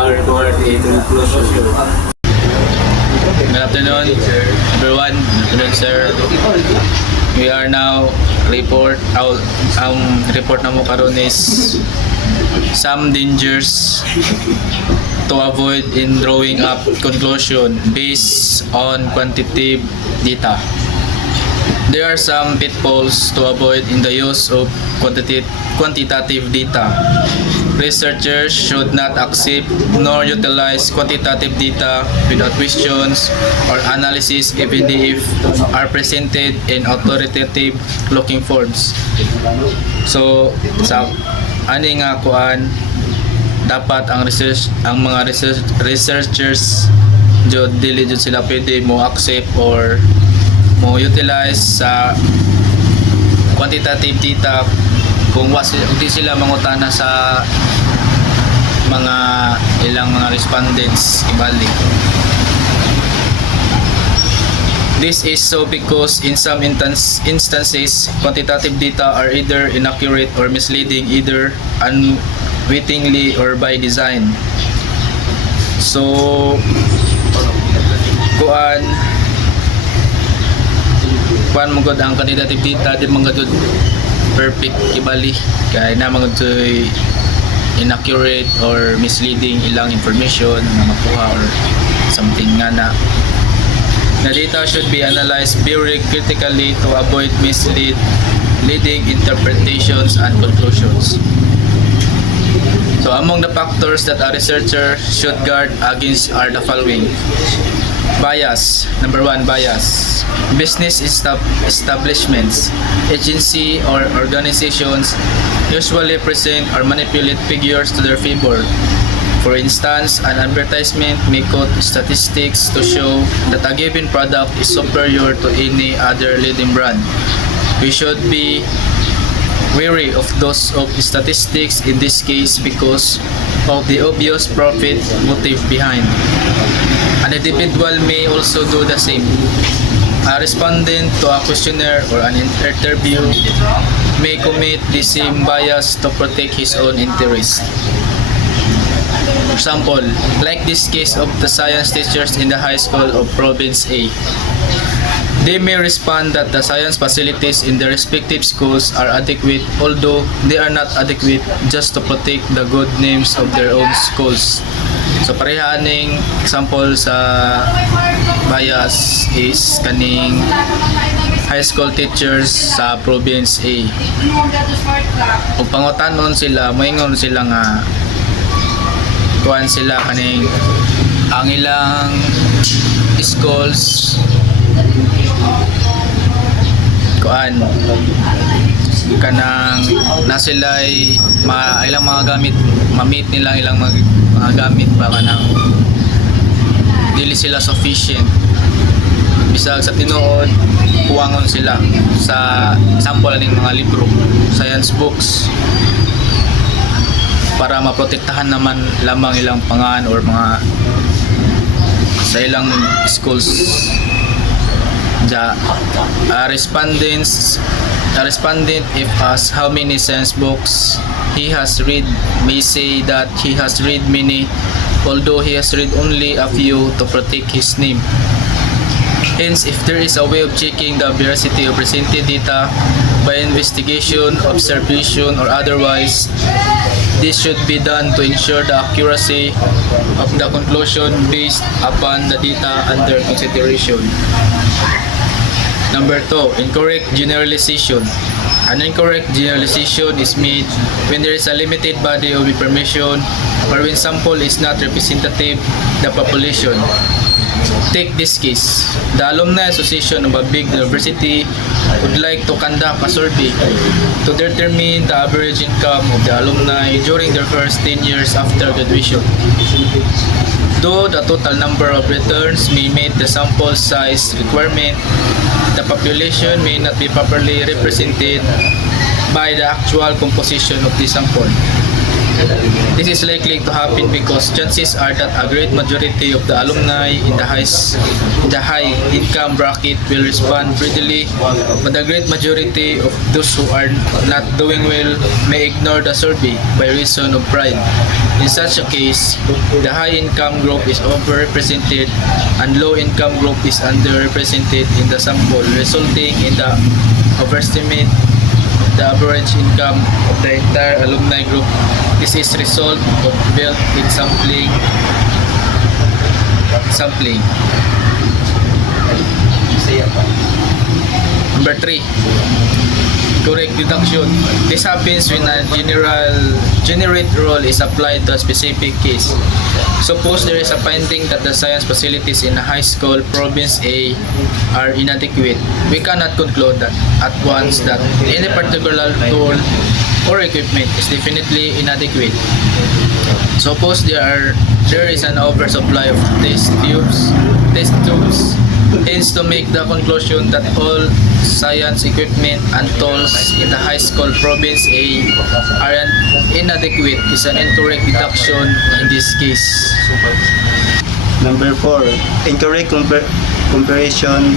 are toward a conclusion. Good afternoon, everyone. Good afternoon, sir. We are now report. Ang report na mo karon is some dangers to avoid in drawing up conclusion based on quantitative data. There are some pitfalls to avoid in the use of quantitative data. Researchers should not accept nor utilize quantitative data without questions or analysis even if are presented in authoritative looking forms. So, sa ani nga kuan dapat ang mga researchers jud dili jud sila pwede mo accept or mo utilize sa quantitative data kung hindi sila mangutana sa mga ilang mga respondents ibalik. This is so because in some instances quantitative data are either inaccurate or misleading, either unwittingly or by design. So kuan mo gud ang quantitative data di man gud perfect ibali kaya na mga inaccurate or misleading ilang information na makuha or something nga na data should be analyzed very critically to avoid misleading interpretations and conclusions. So among the factors that a researcher should guard against are the following. Bias. Number 1, bias. Business establishments, agency or organizations usually present or manipulate figures to their favor. For instance, an advertisement may quote statistics to show that a given product is superior to any other leading brand. We should be wary of those of statistics in this case because of the obvious profit motive behind. An individual may also do the same. A respondent to a questionnaire or an interview may commit the same bias to protect his own interest. For example, like this case of the science teachers in the high school of Province A. They may respond that the science facilities in their respective schools are adequate, although they are not adequate just to protect the good names of their own schools. So parehaning example sa bias is kaning high school teachers sa Province A. Ug pangutanon sila, moingon sila nga kuan sila kaning ang ilang schools kuan kanang na sila'y ilang mga gamit ma-meet nila ilang mga gamit ba kanang dili sila sufficient bisag sa tinuod kuwangon sila sa sample ning mga libro, science books para maprotektahan naman lamang ilang pangan or mga sa ilang schools. The respondent if asked how many science books he has read may say that he has read many, although he has read only a few to protect his name. Hence, if there is a way of checking the veracity of presented data by investigation, observation, or otherwise, this should be done to ensure the accuracy of the conclusion based upon the data under consideration. Number 2, incorrect generalization. An incorrect generalization is made when there is a limited body of information or when sample is not representative of the population. Take this case. The Alumni Association of a big university would like to conduct a survey to determine the average income of the alumni during their first 10 years after graduation. Though the total number of returns may meet the sample size requirement, the population may not be properly represented by the actual composition of the sample. This is likely to happen because chances are that a great majority of the alumni in the high income bracket will respond readily, but the great majority of those who are not doing well may ignore the survey by reason of pride. In such a case, the high income group is overrepresented and low income group is underrepresented in the sample, resulting in the overestimate of the average income of the entire alumni group. This is result of built-in sampling. Number 3, correct deduction. This happens when a generate rule is applied to a specific case. Suppose there is a finding that the science facilities in a high school province A are inadequate. We cannot conclude that at once that any particular tool or equipment is definitely inadequate. Suppose there is an oversupply of test tubes, tends to make the conclusion that all science equipment and tools in the high school province A are inadequate is an incorrect deduction in this case. Number 4, incorrect comparison.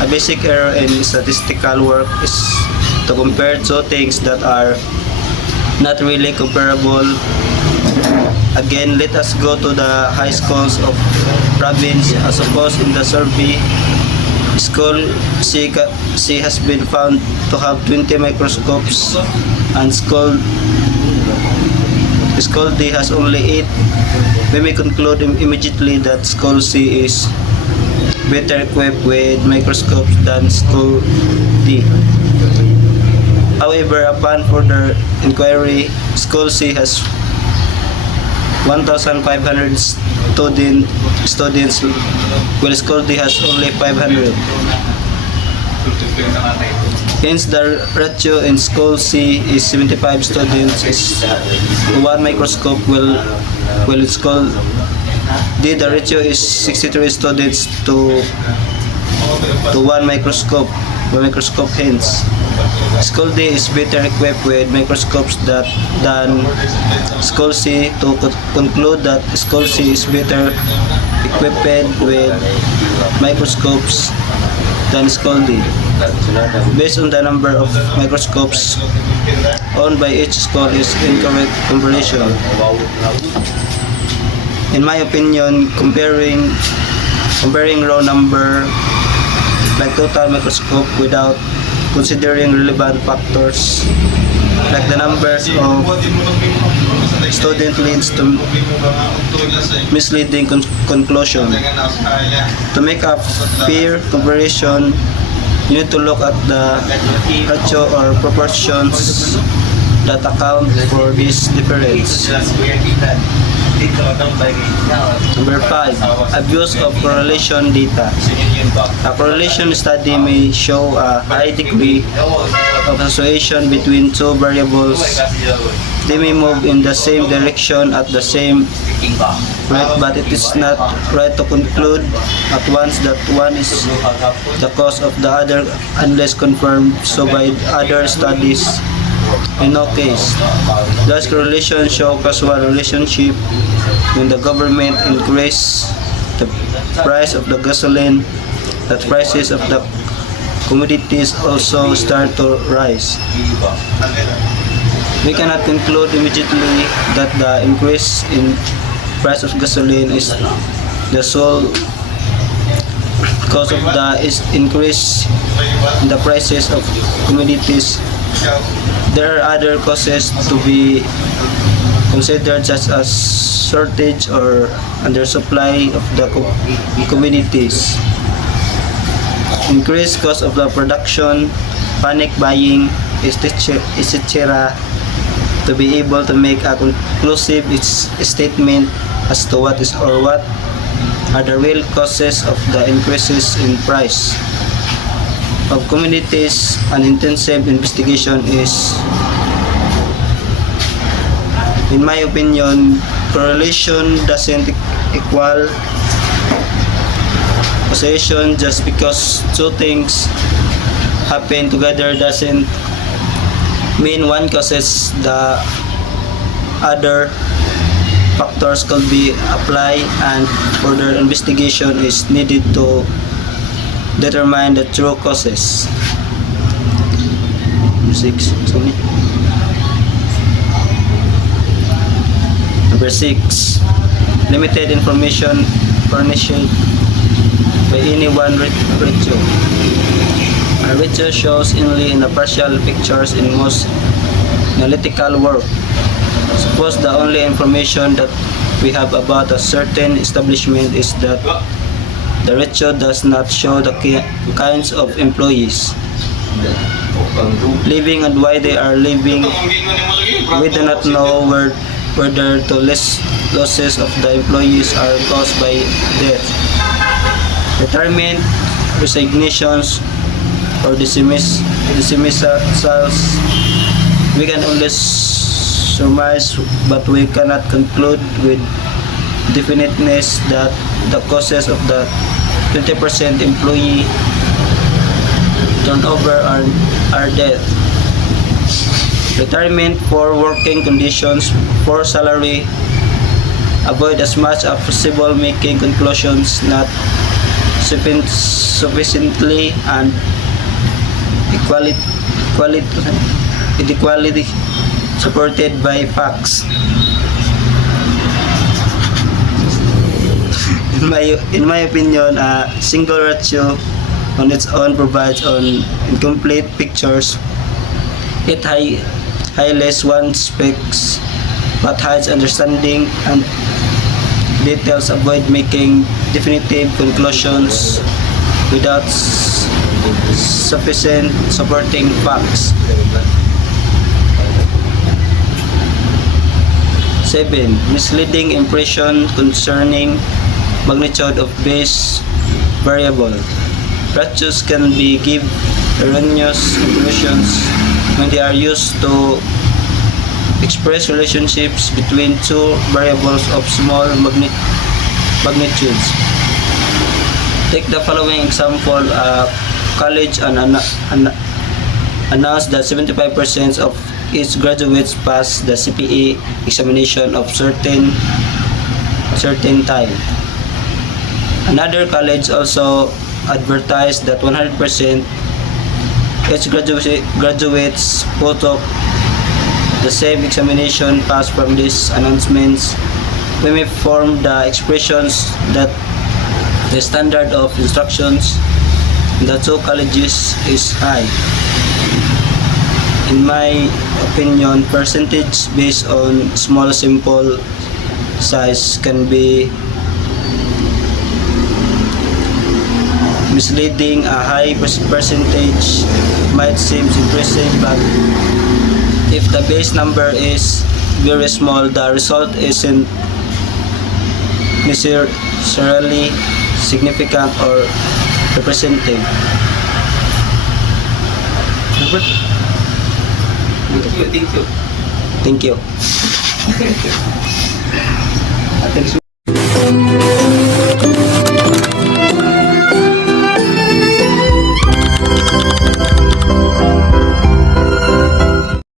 A basic error in statistical work is to compare two things that are not really comparable. Again, let us go to the high schools of province. Suppose in the survey, school C has been found to have 20 microscopes and school D has only 8. We may conclude immediately that school C is better equipped with microscopes than school D. However, upon further inquiry, school C has 1,500 students, while school D has only 500. Hence, the ratio in school C is 75 students is to 1 microscope, while in school D the ratio is 63 students to 1 microscope. Hence, school D is better equipped with microscopes than school C. To conclude that school C is better equipped with microscopes than school D, based on the number of microscopes owned by each school is incorrect comparison. In my opinion, comparing raw number like total microscope without considering relevant factors like the numbers of student leads to misleading conclusion. To make a fair comparison, you need to look at the ratio or proportions that account for this difference. Number 5, abuse of correlation data. A correlation study may show a high degree of association between two variables. They may move in the same direction at the same rate, but it is not right to conclude at once that one is the cause of the other unless confirmed so by other studies. In no case does correlation show causal relationship. When the government increase the price of the gasoline, the prices of the commodities also start to rise. We cannot conclude immediately that the increase in price of gasoline is the sole cause of the increase in the prices of commodities. There are other causes to be considered such as shortage or undersupply of the commodities, increased cost of the production, panic buying, etc. To be able to make a conclusive statement as to what are the real causes of the increases in price of commodities, an intensive investigation is, in my opinion, correlation doesn't equal causation. Just because two things happen together doesn't mean one causes the other factors could be applied and further investigation is needed to determine the true causes. 6. Number 6. Limited information furnished by any one ratio. A ratio shows only in the partial pictures in most analytical work. Suppose the only information that we have about a certain establishment is that the ratio does not show the kinds of employees living and why they are living. We do not know whether the losses of the employees are caused by death, retirement, resignations, or dismissals. We can only surmise, but we cannot conclude with definiteness that the causes of the 20% employee turnover are death, retirement, poor working conditions, poor salary. Avoid as much as possible making conclusions not sufficiently and inequality supported by facts. In my opinion, a single ratio on its own provides on incomplete pictures. It highlights one specs but hides understanding and details. Avoid making definitive conclusions without sufficient supporting facts. 7. Misleading impression concerning magnitude of base variable. Ratios can be give erroneous impressions when they are used to express relationships between two variables of small magnitudes. Take the following example. A college announced that 75% of its graduates pass the CPA examination of certain time. Another college also advertised that 100% its graduates who took the same examination passed. From these announcements, we may form the expressions that the standard of instructions in the two colleges is high. In my opinion, percentage based on small sample size can be misleading. A high percentage might seem impressive, but if the base number is very small, the result isn't necessarily significant or representative. Thank you.